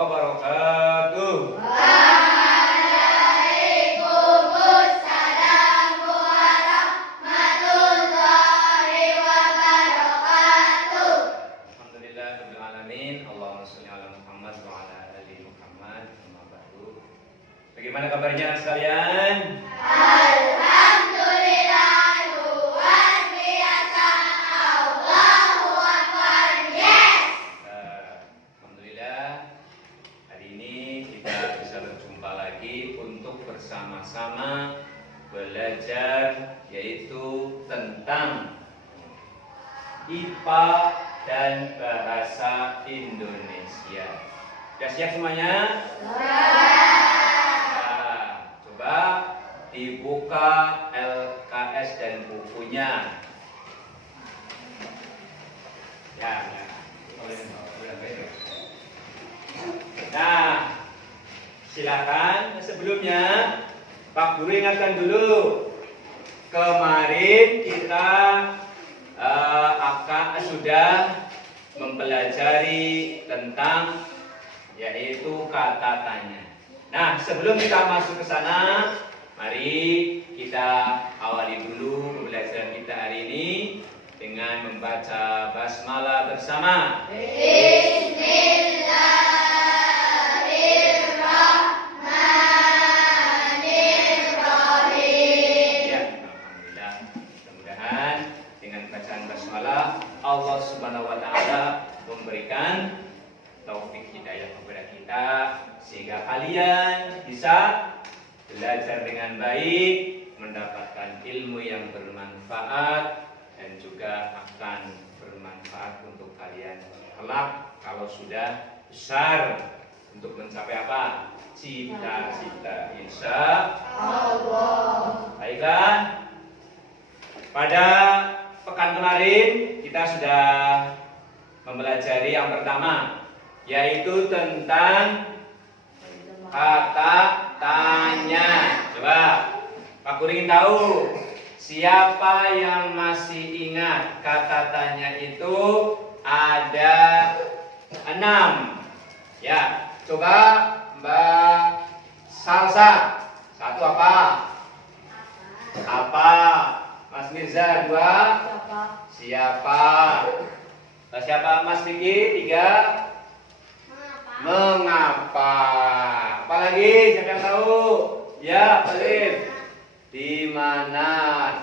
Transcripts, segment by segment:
wabarakatuh. Waalaikumsalam warahmatullahi wabarakatuh. Alhamdulillahirabbil alamin. Allahumma shalli ala Muhammad wa ala ali Muhammad. Amma ba'du. Bagaimana kabarnya sekalian? Alhamdulillah, luar biasa. Allahu Akbar. Yes. Alhamdulillah, hari ini kita bisa berjumpa lagi untuk bersama-sama belajar, yaitu tentang IPA dan bahasa Indonesia. Sudah siap semuanya? Nah, coba dibuka LKS dan bukunya. Ya. Nah, silakan. Sebelumnya Pak Guru ingatkan dulu, kemarin kita sudah mempelajari tentang yaitu kata tanya. Nah, sebelum kita masuk ke sana, mari kita awali dulu pembelajaran kita hari ini dengan membaca basmalah bersama. Bismillahirrahmanirrahim. Ya, alhamdulillah. Mudah-mudahan dengan bacaan basmalah Allah Subhanahu wa taala memberikan taufik hidayah kepada kita sehingga kalian bisa belajar dengan baik, mendapatkan ilmu yang bermanfaat dan juga akan bermanfaat untuk kalian kelak kalau sudah besar untuk mencapai apa? Cita-cita, insya Allah. Baiklah, pada pekan kemarin kita sudah mempelajari yang pertama, yaitu tentang kata tanya. Coba Pak Guru ingin tahu, siapa yang masih ingat kata tanya itu ada 6? Ya, coba Mbak Salsa. 1 apa? Apa? Mas Mirza 2? Siapa? Siapa Mas Vicky? 3? Mengapa? Apalagi siapa yang tahu? Ya, Alif. Di mana?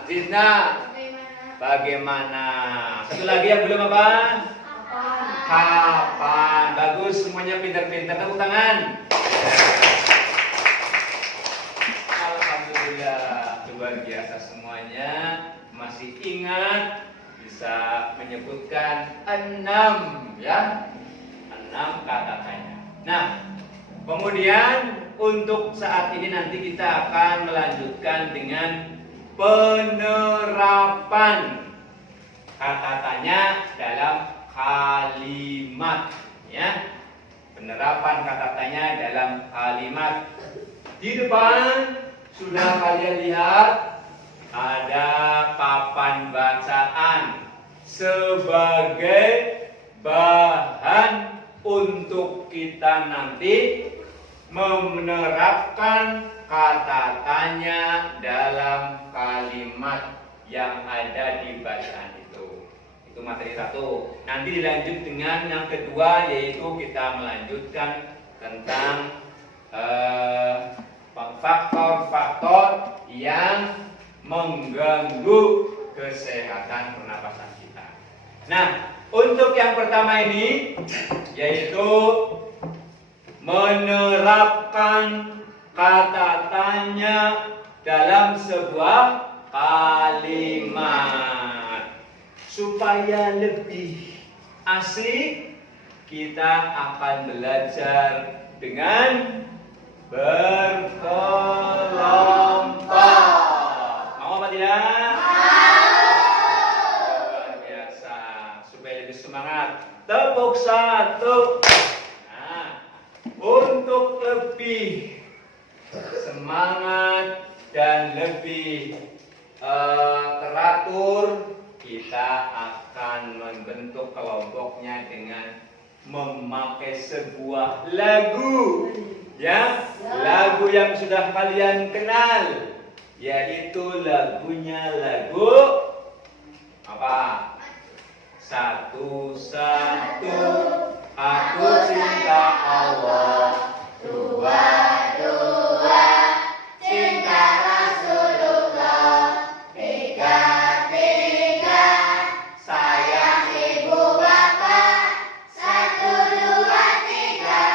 Zidna. Bagaimana? Satu lagi yang belum apa? Kapan? Bagus, semuanya pintar-pintar. Tepuk tangan. Alhamdulillah, luar biasa semuanya. Masih ingat, bisa menyebutkan 6, ya. 6 kata tanya. Nah, kemudian untuk saat ini nanti kita akan melanjutkan dengan penerapan kata tanya dalam kalimat, ya. Penerapan kata tanya dalam kalimat. Di depan sudah kalian lihat ada papan bacaan sebagai bahan untuk kita nanti menerapkan kata tanya dalam kalimat yang ada di bacaan itu. Itu materi 1. Nanti dilanjut dengan yang kedua, yaitu kita melanjutkan tentang faktor-faktor yang mengganggu kesehatan pernapasan kita. Nah, untuk yang pertama ini yaitu menerapkan kata tanya dalam sebuah kalimat. Supaya lebih asli, kita akan belajar dengan berkelompok. Mau apa tidak? Luar biasa. Supaya lebih semangat, tepuk 1. Nah, untuk lebih semangat dan lebih teratur, kita akan membentuk kelompoknya dengan memakai sebuah lagu, ya, lagu yang sudah kalian kenal, yaitu lagunya lagu apa? Satu-satu aku cinta Allah, Dua-dua cinta Rasulullah, tiga-tiga sayang ibu bapak, satu dua tiga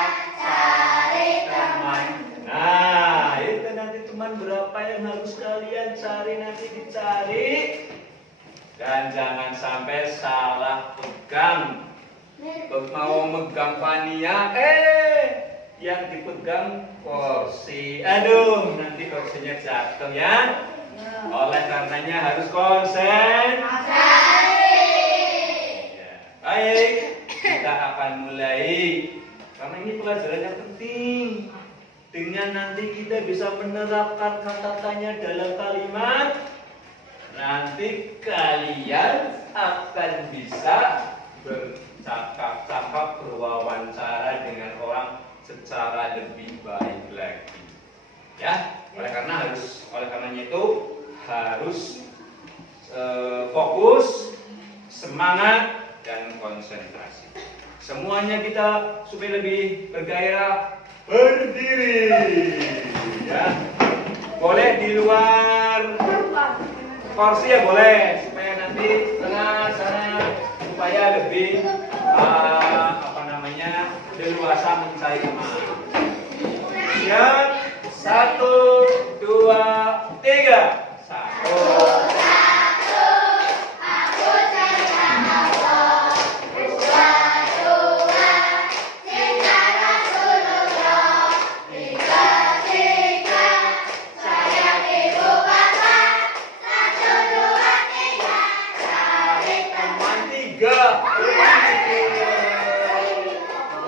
cari teman. Nah, itu nanti teman berapa yang harus kalian cari, nanti dicari. Dan jangan sampai salah pegang. Mau megang pania, yang dipegang kursi. Aduh, nanti kursinya jatuh ya. Oleh karenanya harus konsen. Ya. Baik, kita akan mulai. Karena ini pelajaran yang penting. Dengan nanti kita bisa menerapkan kata tanya dalam kalimat, nanti kalian akan bisa bercakap-cakap, berwawancara dengan orang secara lebih baik lagi. Ya, oleh karenanya itu harus fokus, semangat dan konsentrasi. Semuanya kita supaya lebih bergairah, berdiri. Ya. Boleh di luar kursi ya boleh, supaya nanti tengah sana supaya lebih leluasa mencari teman. Siap, 1, 2, 3. 1.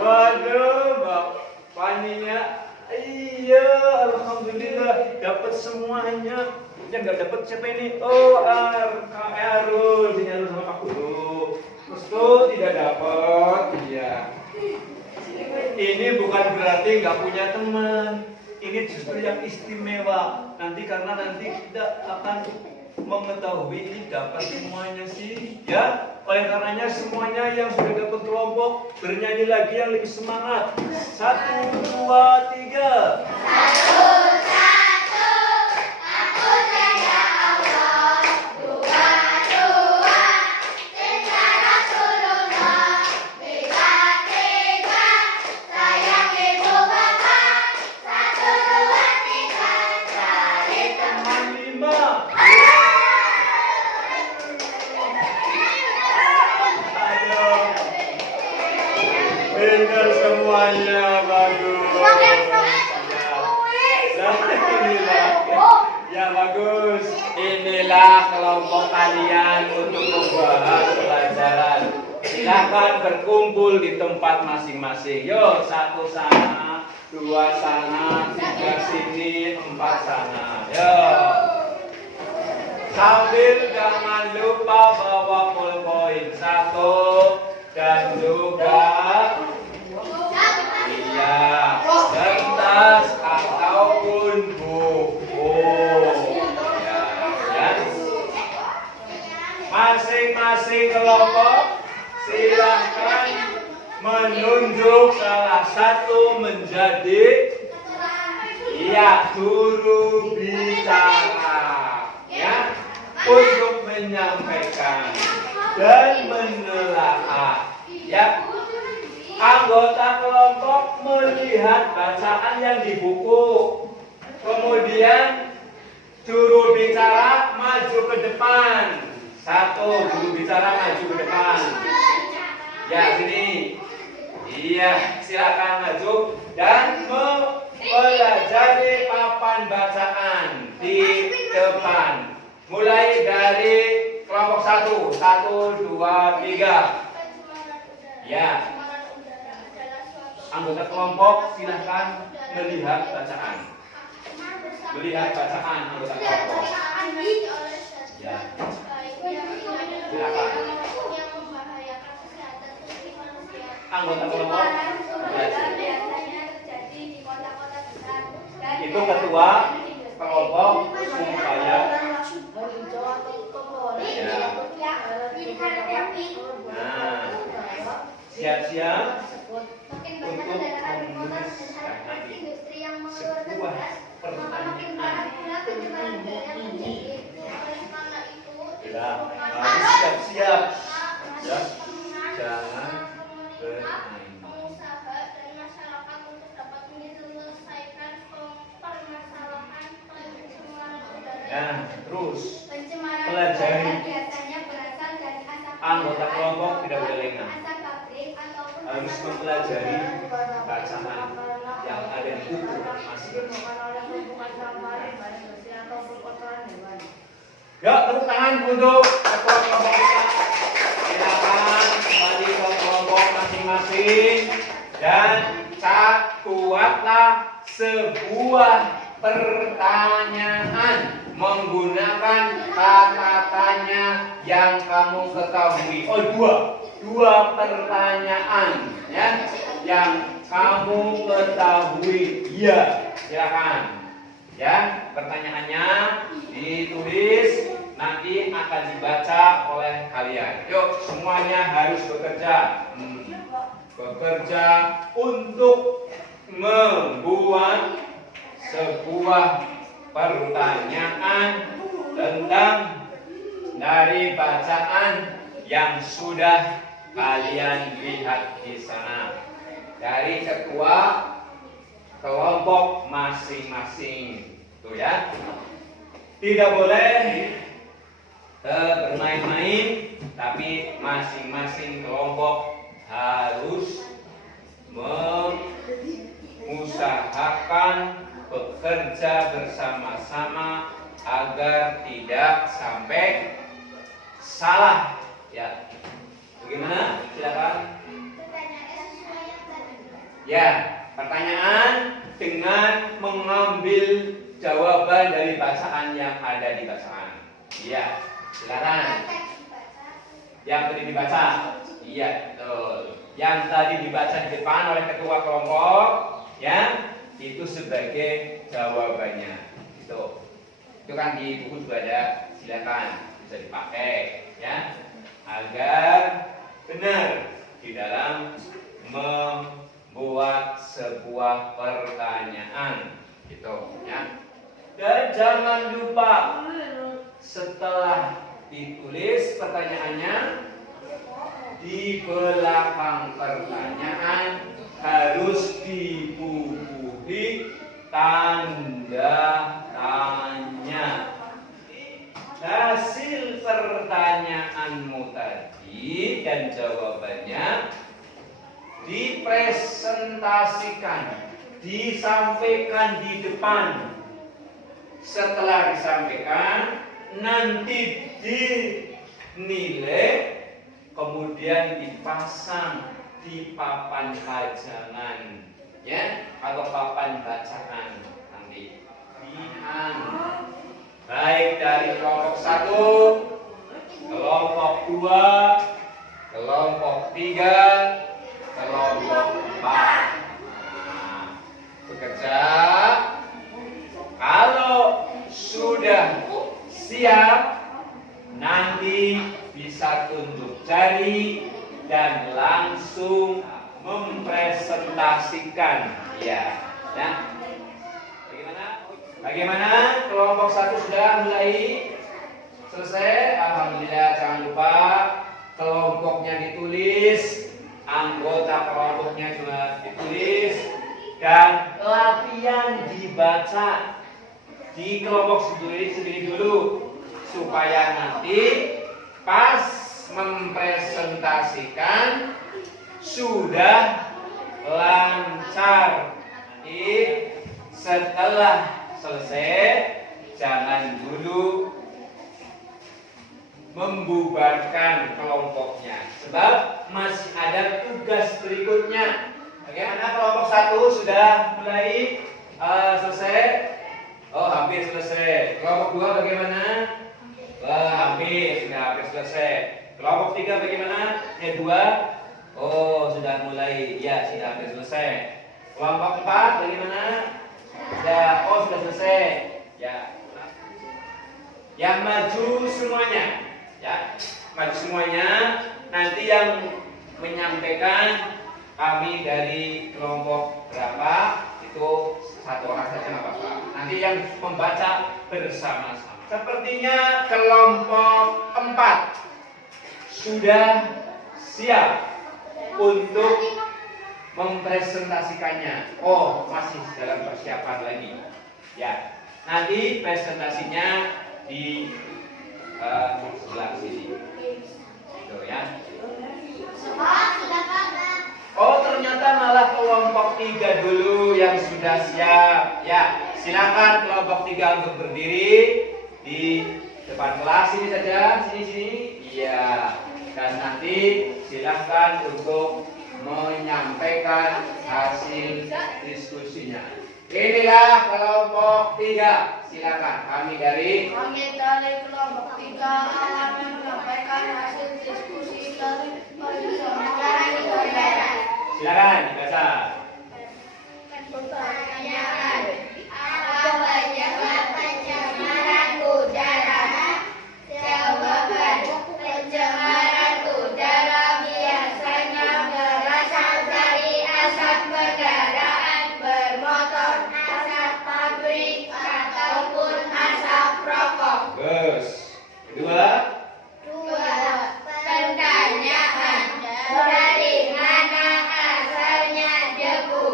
Waduh, Mbak Faninya, iya, alhamdulillah dapat semuanya. Yang nggak dapat siapa ini? Oh, Kak Erul, dinyalur sama Pak Guru. Terus tuh tidak dapat, iya. Ini bukan berarti nggak punya teman. Ini justru yang istimewa. Nanti karena nanti kita akan mengetahui ini dapat semuanya sih, ya. Oleh karenanya semuanya yang sudah dapat kelompok bernyanyi lagi yang lebih semangat. 1, 2, 3. Benar semuanya, bagus. Ya bagus. Inilah kelompok kalian untuk membahas pelajaran. Silakan berkumpul di tempat masing-masing. Yuk, 1 sana, 2 sana, 3 sini, 4 sana. Yuk. Sambil jangan lupa bawa pulpoin 1 dan juga kertas ataupun buku. Ya. Masing-masing kelompok silakan menunjuk salah satu menjadi juru bicara, ya, untuk menyampaikan dan menelaah, ya. Anggota kelompok melihat bacaan yang di buku, kemudian juru bicara maju ke depan. 1, juru bicara maju ke depan. Ya, sini. Iya, silakan maju dan mempelajari papan bacaan di depan. Mulai dari kelompok 1, 1, 2, 3. Ya. Anggota kelompok silahkan melihat bacaan. Melihat bacaan anggota kelompok. Ya. Silakan. anggota kelompok Pencemaran sumber belajar. biasanya terjadi di kota-kota besar dan Itu ketua kelompok supaya ya. Nah, siap-siap Makin banyak kendaraan di kota berdasarkan aktivitas industri yang mengeluarkan sebuah gas, maka makin parah pula pencemaran udara yang terjadi. Oleh karena itu, ya, harus siap-siap ya, jangan bermain. pengusaha dan masyarakat untuk dapat menyelesaikan permasalahan pencemaran udara. Nah, terus Pencemaran pelajari. udara biasanya berasal dari asap Anggota kendaraan, kelompok tidak boleh maupun lengah. asap pabrik ataupun Harus asap mempelajari kendaraan. bacaan yang ada di buku masing-masing. Ya, tepuk tangan untuk ketua kelompok kita. Silakan kembali ke kelompok masing-masing dan buatlah sebuah pertanyaan menggunakan kata tanya yang kamu ketahui. Oh, dua pertanyaan ya yang kamu ketahui. Iya, silakan. Ya, pertanyaannya ditulis, nanti akan dibaca oleh kalian. Yuk, semuanya harus bekerja. Bekerja untuk membuat sebuah pertanyaan tentang dari bacaan yang sudah kalian lihat di sana. Dari ketua kelompok masing-masing, tuh ya. Tidak boleh bermain-main, tapi masing-masing kelompok harus mengusahakan bekerja bersama-sama agar tidak sampai salah. Ya, bagaimana? Silakan. Ya. Pertanyaan dengan mengambil jawaban dari bacaan yang ada di bacaan. Iya, silakan. Yang tadi dibaca. Iya, betul. Yang tadi dibaca di depan oleh ketua kelompok, ya, itu sebagai jawabannya. Itu kan di buku juga ada. Silakan bisa dipakai, ya, agar benar di dalam membuat sebuah pertanyaan gitu ya. Dan jangan lupa setelah ditulis pertanyaannya, di belakang pertanyaan harus dibubuhi tanda tanya. Hasil pertanyaanmu tadi dan jawabannya dipresentasikan, disampaikan di depan. Setelah disampaikan, nanti dinilai, kemudian dipasang di papan pajangan, ya, atau papan bacaan nanti. Baik dari kelompok 1, kelompok 2, kelompok 3, kelompok 4. Nah, bekerja. Kalau sudah siap, nanti bisa tunjuk jari dan langsung mempresentasikan. Ya. Bagaimana? Kelompok 1 sudah mulai selesai? Alhamdulillah. Jangan lupa kelompoknya ditulis, anggota kelompoknya juga ditulis, dan latihan dibaca di kelompok sendiri dulu, supaya nanti pas mempresentasikan sudah lancar. Nanti setelah selesai, jangan dulu membubarkan kelompoknya, sebab masih ada tugas berikutnya. Bagaimana kelompok 1 sudah mulai selesai? Oh, hampir selesai. Kelompok 2 bagaimana? Hampir selesai. Kelompok 3 bagaimana? Yang 2 Oh, sudah mulai. Ya, sudah hampir selesai. Kelompok 4 bagaimana? Ya, oh sudah selesai. Ya. Yang maju semuanya. Ya, maju semuanya. Nanti yang menyampaikan kami dari kelompok berapa itu satu orang saja nggak apa-apa. Nanti yang membaca bersama-sama. Sepertinya kelompok 4 sudah siap untuk mempresentasikannya. Oh, masih dalam persiapan lagi. Ya, nanti presentasinya di sebelah sini. Itu ya. Oh, ternyata malah kelompok 3 dulu yang sudah siap. Ya, silakan kelompok 3 untuk berdiri di depan kelas ini saja, sini. Iya. Dan nanti silakan untuk menyampaikan hasil diskusinya. Inilah kelompok 3. Silakan kami dari kelompok 3 akan menyampaikan hasil diskusi dari pencemaran udara. silakan dibaca. Pertanyaan: apa penyebab pencemaran udara? Jawaban: pencemaran udara biasanya berasal dari asap kendaraan bermotor, asap pabrik, ataupun asap rokok. Terus, kedua. Pertanyaan: dari mana asalnya debu?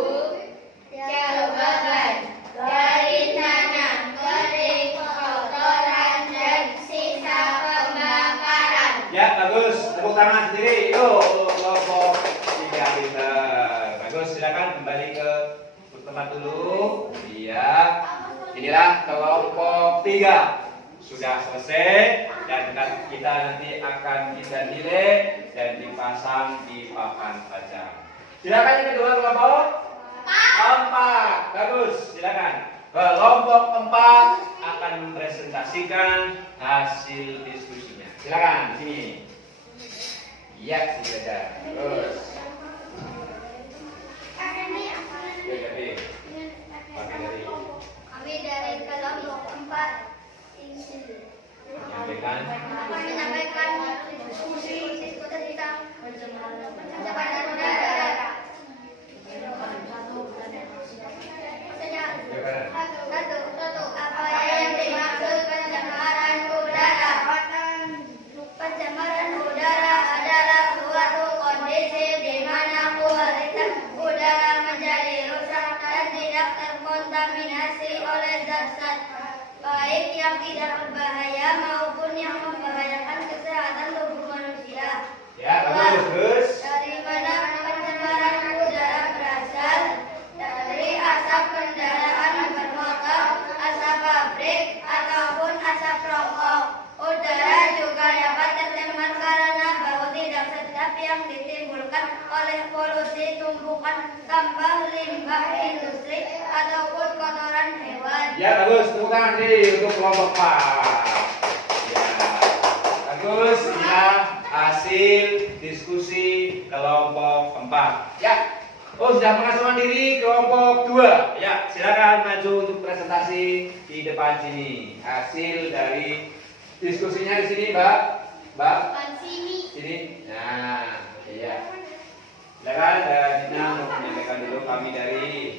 Jawaban: dari tanah kering, kotoran, dan sisa pembakaran. Ya, bagus. Tepuk tangan sendiri. Yuk, untuk kelompok 3 pintar. Bagus, silakan kembali ke tempat dulu. Iya. Inilah kelompok 3. Sudah selesai dan kita nanti akan kita nilai dan dipasang di papan pajak. Silakan yang kedua kelompok 4. Bagus, silakan. Kelompok 4 akan mempresentasikan hasil diskusinya. Silakan di sini. Iya, sini saja. Terus. Ya, jadi. Kami dari kelompok 4 menyampaikan diskusi tentang pencemaran udara. Satu, apa yang dimaksud pencemaran udara? Pencemaran udara adalah suatu kondisi di mana kualitas udara menjadi rusak dan tidak terkontaminasi oleh zat-zat baik yang tidak berbahaya maupun yang membahayakan kesehatan tubuh manusia. Ya, bagus. Terus. Dari mana pencemaran udara berasal? Dari asap kendaraan bermotor, asap pabrik, ataupun asap rokok. Udara juga dapat tercemar karena bau tidak sedap yang ditimbulkan oleh polusi tumpukan sampah, limbah industri, ataupun kotoran hewan. Ya, bagus. Tepuk tangan sendiri untuk kelompok 4. Ya, bagus. Inilah hasil diskusi kelompok 4. Ya. Oh, sudah mengasuhkan diri kelompok 2. Ya, silakan maju untuk presentasi di depan sini. Hasil dari diskusinya di sini, Mbak. Mbak. Sini. Nah, iya. Silakan Dina untuk menyampaikan dulu kami dari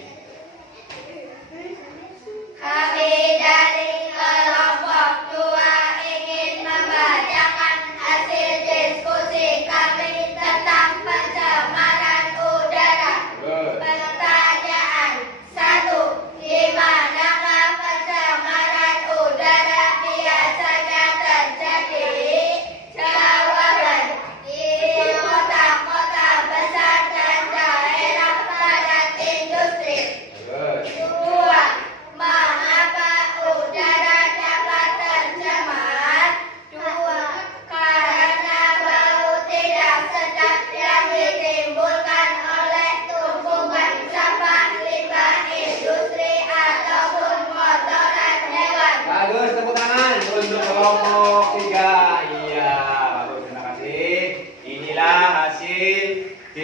kelompok 2 ingin membacakan hasil diskusi kami tentang pencemaran udara. Pertanyaan: 1. Di manakah pencemaran udara biasanya terjadi? Jawaban: di kota-kota besar dan daerah padat industri.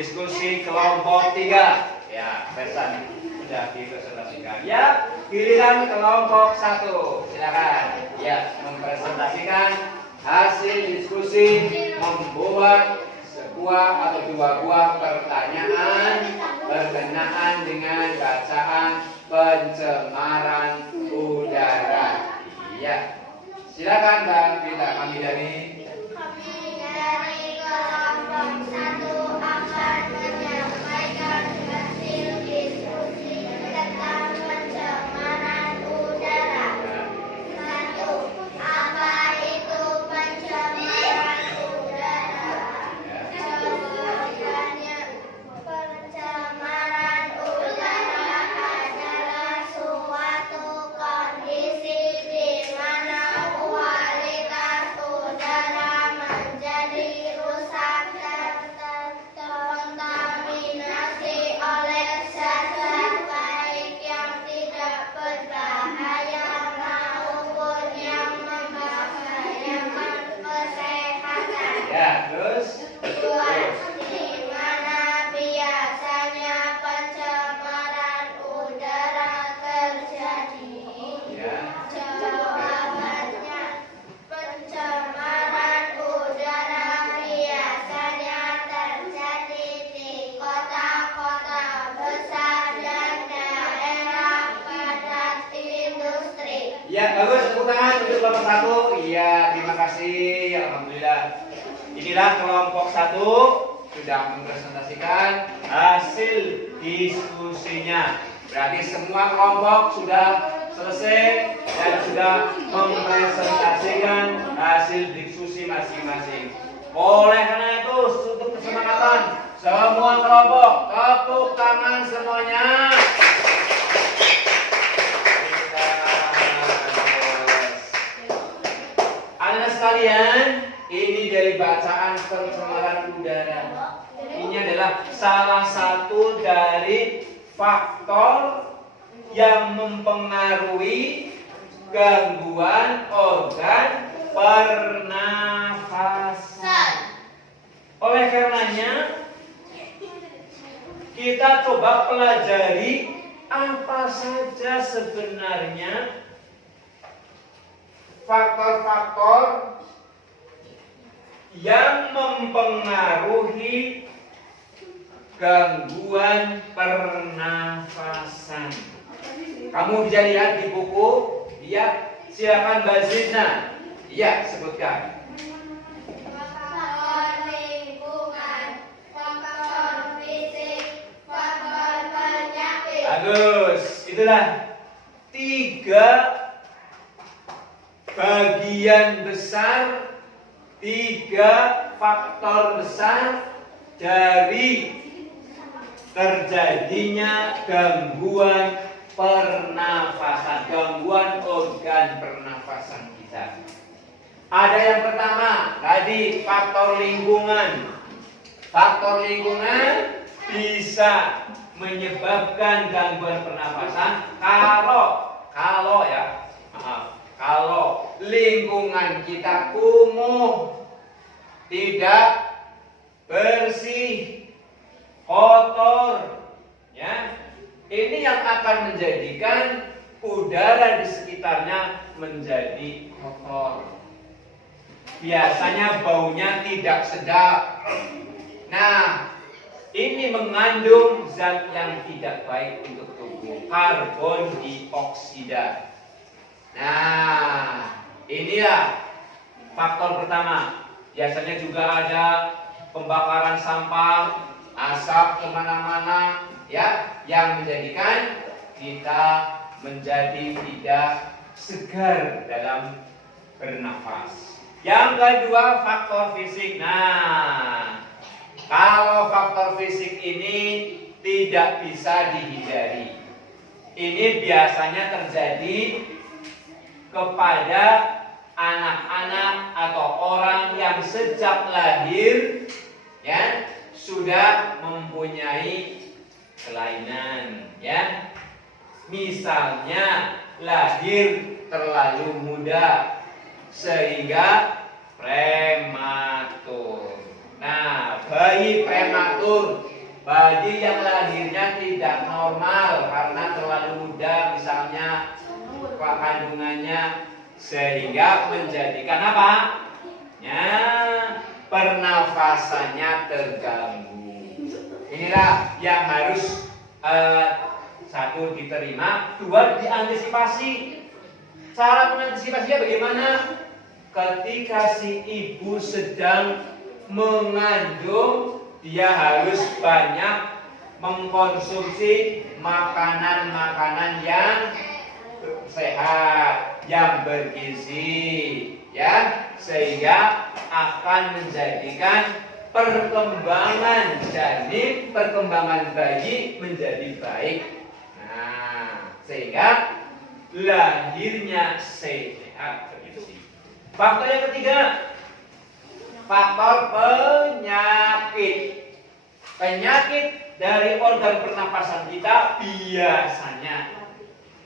diskusi kelompok 3. Ya, pesan sudah dipresentasikan. Ya, giliran kelompok 1. Silakan. Ya, mempresentasikan hasil diskusi membuat sebuah atau dua buah pertanyaan berkenaan dengan bacaan pencemaran udara. Iya. Silakan Bang Vita, kami dari kelompok 1 akan menyampaikan hasil diskusi tentang pencemaran udara. 1. Apa itu pencemaran udara? Jawabannya, pencemaran udara adalah suatu kondisi di mana kualitas udara menjadi rusak terkontaminasi oleh zat-zat baik yang tidak berbahaya maupun yang membahayakan kesehatan. ya, terus 2. Di mana biasanya pencemaran udara terjadi? ya. Jawabannya, pencemaran udara biasanya terjadi di kota-kota besar dan daerah padat industri. Ya, bagus, tepuk tangan untuk kelompok 1. Iya, terima kasih. Alhamdulillah. Inilah kelompok 1 sudah mempresentasikan hasil diskusinya. Berarti semua kelompok sudah selesai dan sudah mempresentasikan hasil diskusi masing-masing. Oleh karena itu, untuk kesemangatan semua kelompok, tepuk tangan semuanya. Anak-anak sekalian, ini dari bacaan pencemaran udara. Ini adalah salah satu dari faktor yang mempengaruhi gangguan organ pernafasan. Oleh karenanya, kita coba pelajari apa saja sebenarnya faktor-faktor yang mempengaruhi gangguan pernafasan. Kamu bisa lihat di buku, ya, silakan Mbak Zizna. Iya, sebutkan. Faktor lingkungan, faktor fisik, faktor penyakit. Bagus, itulah 3 bagian besar, 3 faktor besar dari terjadinya gangguan pernafasan, gangguan organ pernafasan kita. Ada yang pertama, tadi faktor lingkungan. Faktor lingkungan bisa menyebabkan gangguan pernafasan kalau lingkungan kita kumuh, tidak bersih, kotor, ya. Ini yang akan menjadikan udara di sekitarnya menjadi kotor. Biasanya baunya tidak sedap. Nah, ini mengandung zat yang tidak baik untuk tubuh, karbon dioksida. Nah, inilah faktor pertama. Biasanya juga ada pembakaran sampah, asap kemana-mana, ya, yang menjadikan kita menjadi tidak segar dalam bernafas. Yang kedua, faktor fisik. Nah, kalau faktor fisik ini tidak bisa dihindari. Ini biasanya terjadi kepada anak-anak atau orang yang sejak lahir, ya, sudah mempunyai kelainan, ya. Misalnya lahir terlalu muda sehingga prematur. Nah, bayi prematur Bayi yang lahirnya tidak normal karena terlalu muda misalnya kandungannya, sehingga menjadikan apa? Ya, pernafasannya terganggu. Inilah yang harus satu diterima, dua diantisipasi. Cara mengantisipasinya bagaimana? Ketika si ibu sedang mengandung, dia harus banyak mengkonsumsi makanan-makanan yang sehat, yang bergizi, ya, sehingga akan menjadikan perkembangan janin, perkembangan bayi menjadi baik. Nah, sehingga lahirnya sehat. Faktor yang ketiga, faktor penyakit. Penyakit dari organ pernapasan kita biasanya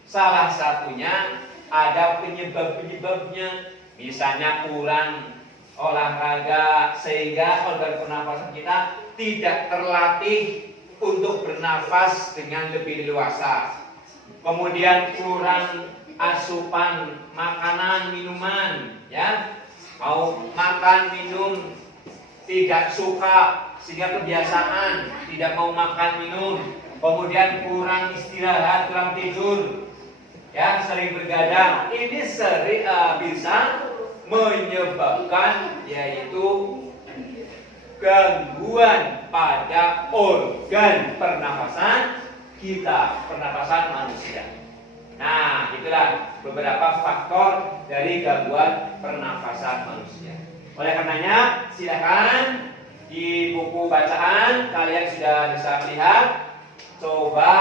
salah satunya ada penyebab-penyebabnya. Misalnya kurang olahraga sehingga organ pernapasan kita tidak terlatih untuk bernafas dengan lebih leluasa. Kemudian kurang asupan makanan, minuman, ya. Mau makan, minum tidak suka sehingga kebiasaan tidak mau makan, minum. Kemudian kurang istirahat, kurang tidur, ya, sering bergadang. Ini sering bisa menyebabkan yaitu gangguan pada organ pernapasan kita, pernapasan manusia. Nah, itulah beberapa faktor dari gangguan pernapasan manusia. Oleh karenanya, silakan di buku bacaan kalian sudah bisa melihat, coba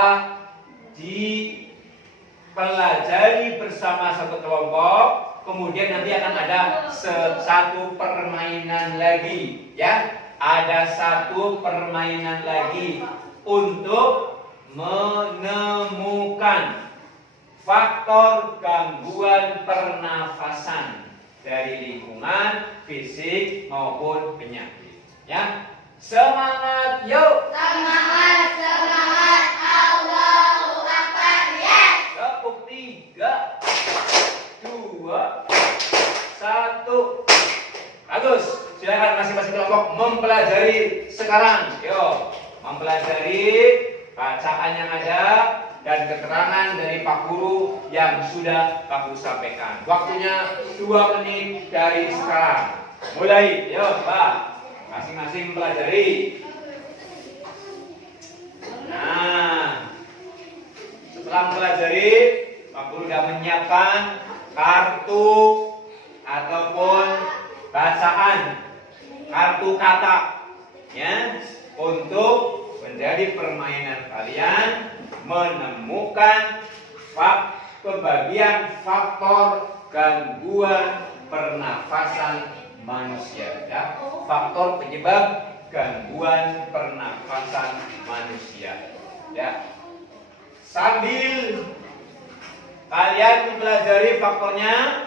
dipelajari bersama satu kelompok. Kemudian nanti akan ada satu permainan lagi, ya. Ada satu permainan lagi untuk menemukan faktor gangguan pernafasan dari lingkungan, fisik maupun penyakit. Ya, semangat yuk! Semangat, semangat, Allahu Akbar, yes! Tepuk 3, 2, 1. Bagus. Silakan masing-masing kelompok mempelajari sekarang. Yuk, mempelajari bacaan yang ada dan keterangan dari Pak Guru yang sudah Pak Guru sampaikan. Waktunya 2 menit dari sekarang. Mulai, yuk Pak. Masing-masing mempelajari. Nah, setelah mempelajari, Pak Guru sudah menyiapkan kartu ataupun bacaan, kartu kata, ya, untuk menjadi permainan kalian menemukan pembagian faktor gangguan pernafasan manusia, ya. Faktor penyebab gangguan pernafasan manusia, ya. Sambil kalian mempelajari faktornya,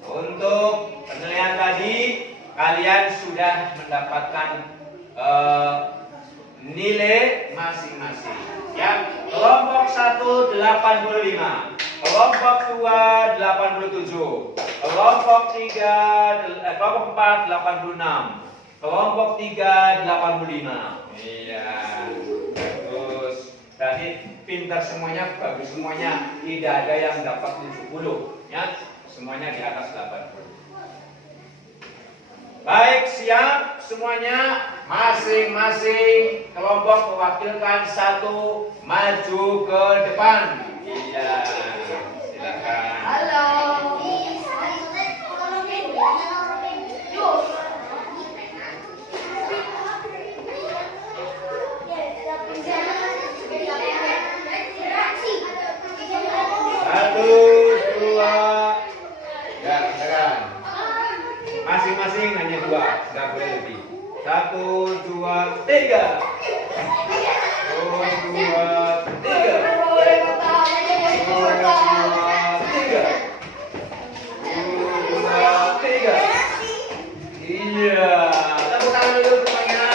untuk penilaian tadi kalian sudah mendapatkan nilai masing-masing, ya. Kelompok 1 85, kelompok 2 87, kelompok 4 86, kelompok 3 85. Iya, bagus. Tadi pintar semuanya, bagus semuanya. Tidak ada yang dapat 70, ya. Semuanya di atas 80. Baik, siap semuanya. Masing-masing kelompok mewakilkan satu maju ke depan. Iya, silakan. Halo. Satu, dua, ya, silakan. Masing-masing hanya 2, tidak boleh lebih. 1, 2, 3. 1, 2, 3. 2, 3. Iya, tepuk tangan dulu semuanya.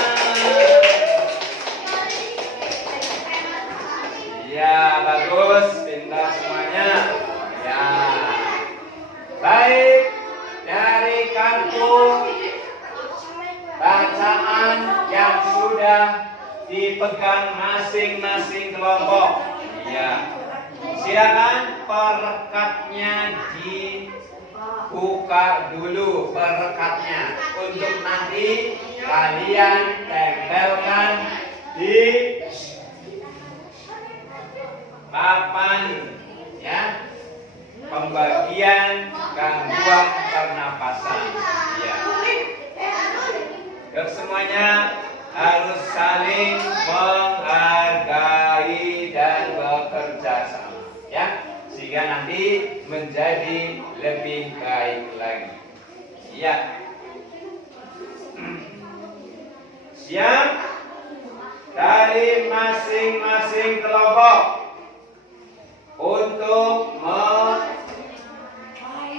yang sudah dipegang masing-masing kelompok. Iya. Silakan perekatnya dibuka dulu perekatnya untuk nanti kalian tempelkan di papan ya pembagian gangguan pernapasan. Ya. Dan semuanya harus saling menghargai dan bekerja sama, ya, sehingga nanti menjadi lebih baik lagi. Ya. Siap dari masing-masing kelompok untuk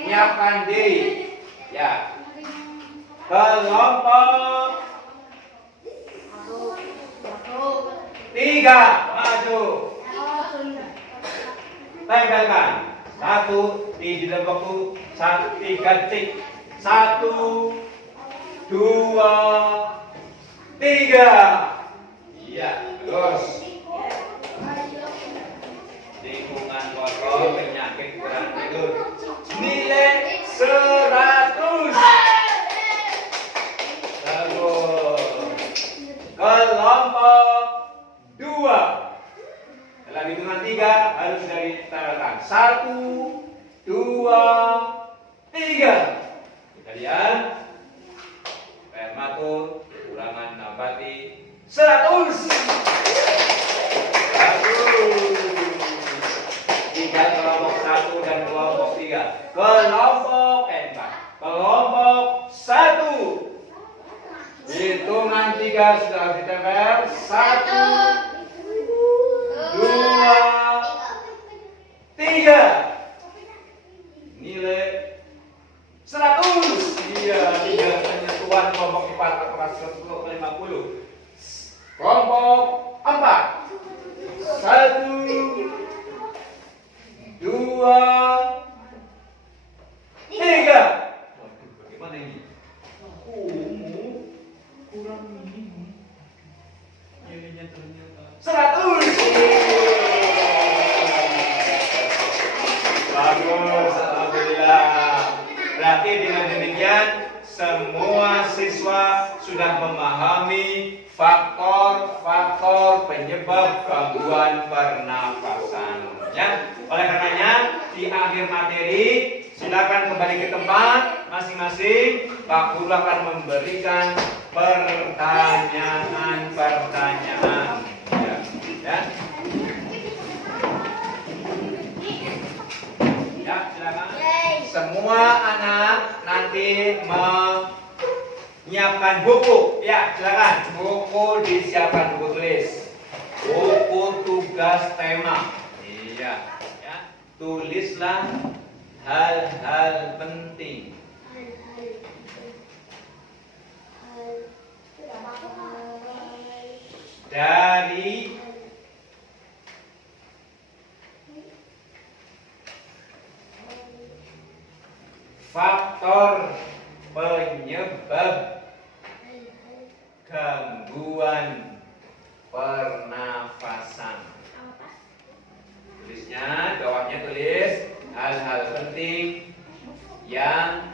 menyiapkan diri. Ya. Kelompok 3 maju. Tempelkan. 1 di dalam buku 3 titik. 1, 2, 3. Iya, terus. Lingkungan kotor, penyakit kurang tidur. Nilai 100. Kelompok 2. Dalam hitungan 3 harus dari tarakan. 1, 2, 3. Kita lihat. Prematur, kekurangan nabati 100. Bagus. 3 kelompok 1 dan kelompok 3. Kelompok 4. Kelompok 1. Hitungan 3 sudah ditempel. 1, 2, 3. Nilai 100. Iya, 3 penyatuan kelompok 4 apakah 150. Kelompok 4. 1, 2, 3. Waduh, bagaimana ini? Kurang ini. Nilainya ternyata 100. Bagus, alhamdulillah. Berarti dengan demikian semua siswa sudah memahami faktor-faktor penyebab gangguan pernapasan. Ya, oleh karenanya di akhir materi silakan kembali ke tempat masing-masing. Pak Guru akan memberikan pertanyaan-pertanyaan. Ya, ya. Ya, silakan. Semua anak nanti menyiapkan buku. Ya, silakan. Buku disiapkan, buku tulis. Buku tugas tema. Iya, ya. Tulislah hal-hal penting. Dari faktor penyebab gangguan pernafasan. Tulisnya, bawahnya tulis hal-hal penting yang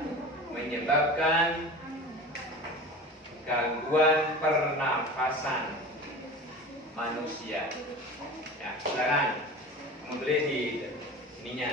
menyebabkan gangguan pernafasan manusia. Ya, silakan. Kamu tulis di ininya.